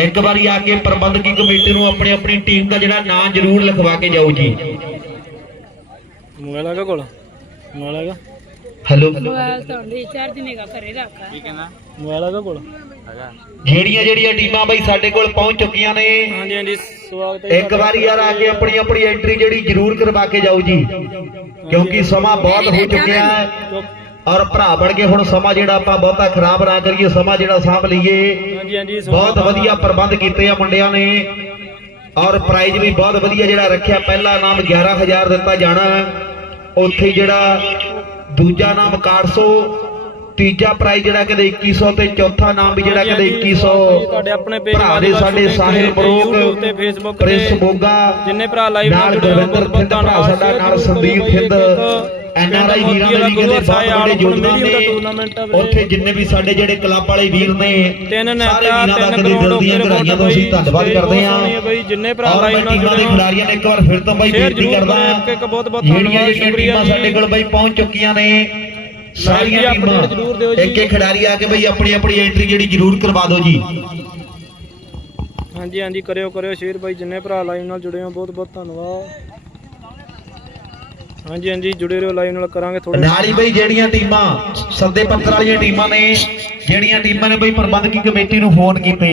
ਇੱਕ ਵਾਰੀ ਆ ਕੇ ਪ੍ਰਬੰਧਕੀ ਕਮੇਟੀ ਨੂੰ ਆਪਣੀ ਆਪਣੀ ਟੀਮ ਦਾ ਜਿਹੜਾ ਨਾਂ ਜ਼ਰੂਰ ਲਿਖਵਾ ਕੇ ਜਾਓ ਜੀ। ਮੋਬਾਈਲ ਹੈਗਾ ਕੋਲ? ਮੋਬਾਈਲ ਹੈਗਾ ਹੈਲੋ। ਮੋਬਾਈਲ ਤਾਂ ਰੀਚਾਰਜ ਨਹੀਂਗਾ ਘਰੇ ਰੱਖਾ। ਮੋਬਾਈਲ ਹੈਗਾ ਕੋਲ? ਜਿਹੜੀਆਂ ਜਿਹੜੀਆਂ ਟੀਮਾਂ ਬਈ ਸਾਡੇ ਕੋਲ ਪਹੁੰਚ ਚੁੱਕੀਆਂ ਨੇ ਹਾਂਜੀ ਹਾਂਜੀ ਸਵਾਗਤ ਹੈ ਇੱਕ ਵਾਰੀ ਯਾਰ ਆ ਕੇ ਆਪਣੀ ਆਪਣੀ ਐਂਟਰੀ ਜਿਹੜੀ ਜ਼ਰੂਰ ਕਰਵਾ ਕੇ ਜਾਓ ਜੀ। ਕਿਉਂਕਿ ਸਮਾਂ ਬਹੁਤ ਹੋ ਚੁੱਕਿਆ ਹੈ। ਔਰ ਭਰਾ ਬਣ ਕੇ ਹੁਣ ਸਮਾਂ ਜਿਹੜਾ ਆਪਾਂ ਬਹੁਤਾ ਖਰਾਬ ਨਾ ਕਰੀਏ ਸਮਾਂ ਜਿਹੜਾ ਸਾਂਭ ਲਈਏ। ਹਾਂਜੀ ਹਾਂਜੀ ਬਹੁਤ ਵਧੀਆ ਪ੍ਰਬੰਧ ਕੀਤੇ ਆ ਮੁੰਡਿਆਂ ਨੇ। ਔਰ ਪ੍ਰਾਈਜ਼ ਵੀ ਬਹੁਤ ਵਧੀਆ ਜਿਹੜਾ ਰੱਖਿਆ। ਪਹਿਲਾ ਨਾਮ 11000 ਦਿੱਤਾ ਜਾਣਾ। ਹੈ। ਉੱਥੇ ਹੀ ਜਿਹੜਾ ਦੂਜਾ ਨਾਮ 400 ਤੀਜਾ ਪ੍ਰਾਈਜ਼ ਜਿਹੜਾ ਕਹਿੰਦੇ 2100 ਤੇ ਚੌਥਾ ਨਾਮ ਵੀ ਜਿਹੜਾ ਕਹਿੰਦੇ 2100 ਤੁਹਾਡੇ ਆਪਣੇ ਭਰਾ ਦੇ ਸਾਡੇ ਸਾਹਿਲ YouTube ਮਰੋਕ ਤੇ Facebook ਤੇ ਪ੍ਰਿੰਸ ਮੋਗਾ ਜਿੰਨੇ ਭਰਾ ਲਾਈਵ ਨਾਲ ਗੁਰਵਿੰਦਰ ਥਿੰਦ ਭਰਾ ਸਾਡਾ ਨਾਲ Sandeep Thind N R I ਵੀਰਾਂ ਦੇ ਵੀ ਕਹਿੰਦੇ ਬਹੁਤ ਵੱਡੇ ਯੋਗਦਾਨ ਨੇ। ਉੱਥੇ ਜਿੰਨੇ ਵੀ ਸਾਡੇ ਜਿਹੜੇ ਕਲੱਬ ਵਾਲੇ ਵੀਰ ਨੇ ਤਿੰਨ ਸਾਰੇ ਨੈਟਾ ਤਿੰਨ ਦਿਲ ਦੀਆਂ ਗਹਿਰਾਈਆਂ ਤੋਂ ਅਸੀਂ ਧੰਨਵਾਦ ਕਰਦੇ ਹਾਂ। ਬਈ ਜਿੰਨੇ ਭਰਾ ਮੈਂ ਟੀਮਾਂ ਦੇ ਖਿਡਾਰੀਆਂ ਨੇ ਇੱਕ ਵਾਰ ਫਿਰ ਤੋਂ ਬਾਈ ਬੇਨਤੀ ਕਰਦਾ ਕਰੋ, ਇੱਕ ਇੱਕ ਬਹੁਤ ਬਹੁਤ ਧੰਨਵਾਦ, ਸ਼ੁਕਰੀਆ। ਸਾਡੇ ਕੋਲ ਬਾਈ ਪਹੁੰਚ ਚੁੱਕੀਆਂ ਨੇ ਸਾਰੀਆਂ ਟੀਮਾਂ। ਇੱਕ ਇੱਕ ਖਿਡਾਰੀ ਆ ਕੇ ਬਈ ਆਪਣੀ ਆਪਣੀ ਐਂਟਰੀ ਜਿਹੜੀ ਜ਼ਰੂਰ ਕਰਵਾ ਦਿਓ ਜੀ। ਹਾਂਜੀ ਹਾਂਜੀ ਕਰਿਓ ਕਰਿਓ ਸ਼ੇਅਰ ਬਾਈ ਜਿੰਨੇ ਭਰਾ ਲਾਈਵ ਨਾਲ ਜੁੜੇ ਹੋ ਬਹੁਤ ਬਹੁਤ ਧੰਨਵਾਦ। ਹਾਂਜੀ ਹਾਂਜੀ, ਜੁੜੇ ਰਹੋ ਲਾਈਵ ਨਾਲ ਕਰਾਂਗੇ ਥੋੜੇ ਨਾਲ ਹੀ ਬਈ ਜਿਹੜੀਆਂ ਟੀਮਾਂ ਸੱਦੇ ਪੱਤਰ ਵਾਲੀਆਂ ਟੀਮਾਂ ਨੇ, ਜਿਹੜੀਆਂ ਟੀਮਾਂ ਨੇ ਬਈ ਪ੍ਰਬੰਧਕੀ ਕਮੇਟੀ ਨੂੰ ਫੋਨ ਕੀਤੇ।